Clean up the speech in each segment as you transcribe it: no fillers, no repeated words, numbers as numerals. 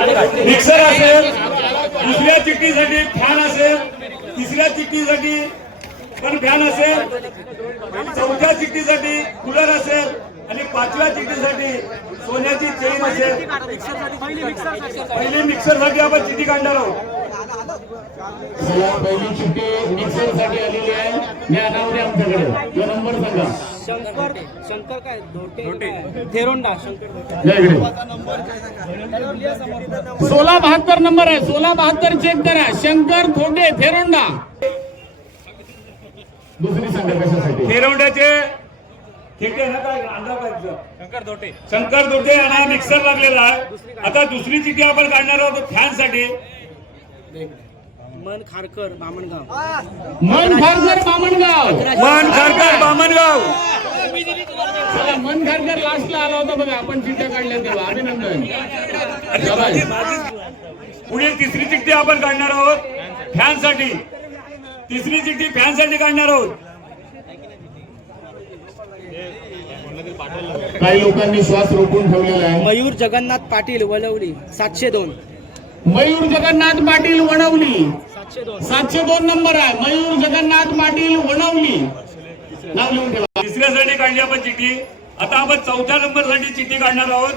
Mixer असेल, दुसऱ्या चिठ्ठीसाठी fan असेल, तिसऱ्या चिठ्ठीसाठी पण फॅन असेल, चौथ्या चिठ्ठीसाठी कूलर असेल आणि पाचव्या चिठ्ठीसाठी सोन्याची चेन असेल. पहिली मिक्सरसाठी आपण चिठ्ठी काढणार आहोत. पहिली चिठ्ठी मिक्सर साठी आलेली आहे. या नावाने आमच्याकडे तो नंबर सांगा. शंकर काय धोटे थेरोंडा शंकर 1672 नंबर आहे. 1672 चेक करा. शंकर थोटे थेरोंडा. दुसरी सांगा कशासाठी. थेरोंड्याचे ठीक आहे ना. काय अंडा पाहिजे. शंकर धोटे यांना मिक्सर लागलेला आहे. आता दुसरी चिठ्ठी आपण काढणार आहोत फॅन साठी. मन खारकर बामणगाव. मन खारकर बामणगाव. मन खारकर बामणगाव. मन खारकर लास्टला आला होता बघा. आपण चिठ्ठ्या काढल्या तेव्हा. अभिनंदन. पुढे तिसरी चिठ्ठी आपण काढणार आहोत फॅन साठी. तिसरी चिठ्ठी फॅन साठी काढणार आहोत. काही लोकांनी श्वास रोखून ठेवलेला आहे. मयूर जगन्नाथ पाटील वलवली 702. मयूर जगन्नाथ पाटील वणवली 702. 702 नंबर आहे. मयूर जगन्नाथ पाटील वणवली. नाव लिहून ठेवा. तिसऱ्यासाठी काढली आपण चिठ्ठी. आता आपण चौथ्या नंबर साठी चिठ्ठी काढणार आहोत.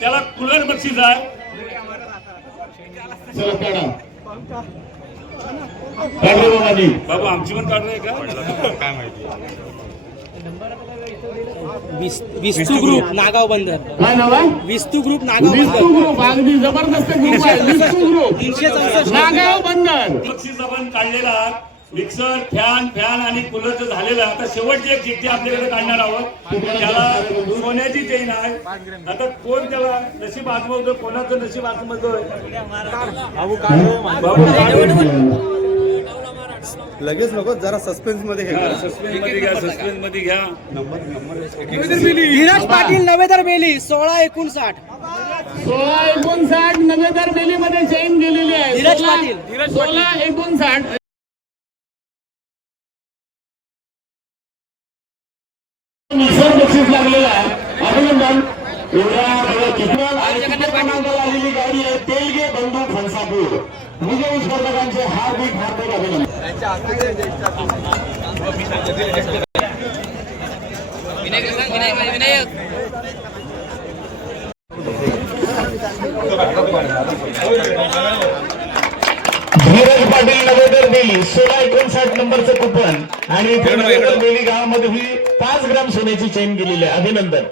त्याला कूलर बक्षीस आहे. चला काढा. काढले बाबाजी. बाबा आमची पण काढणार का काय माहिती. विस्तू ग्रुप नागाव बंदर. काय नाव आहे. विस्तू ग्रुप नागाव विस्तू बंदर. ग्रुप. अगदी जबरदस्त ग्रुप आहे. विस्तू ग्रुप 364 नागाव बंदर. बक्षीस आपण काढलेला आहे. मिक्सर फॅन आणि कूलरचं झालेलं आहे. आता शेवटची एक चिठ्ठी आपल्याकडे काढणार आहोत. त्याला सोन्याची चेन आहे. आता कोण त्याला नशीब आजमावतो. कोणाचं नशीब आजमावतोय. लगेच नको. जरा सस्पेन्स मध्ये घ्या. सस्पेन्स मध्ये घ्या. धीरज पाटील नवेदर बेली 1659. 1659 नवेदर बेली मध्ये चेन गेलेली आहे. धीरज पाटील. 1659 मिक्सर बक्षीस लागलेला आहे. अभिनंदन. आलेली गाडी आहे तेलगे बंधू फणसापूर. विजयी स्पर्धकांचे हार्दिक हार्दिक अभिनंदन. धीरज पाटील नवेदर बेली 1659 नंबरचं कुपन आणि नवेदर बेली गावामध्ये 5 ग्राम सोन्याची चेन गेलेली आहे. अभिनंदन.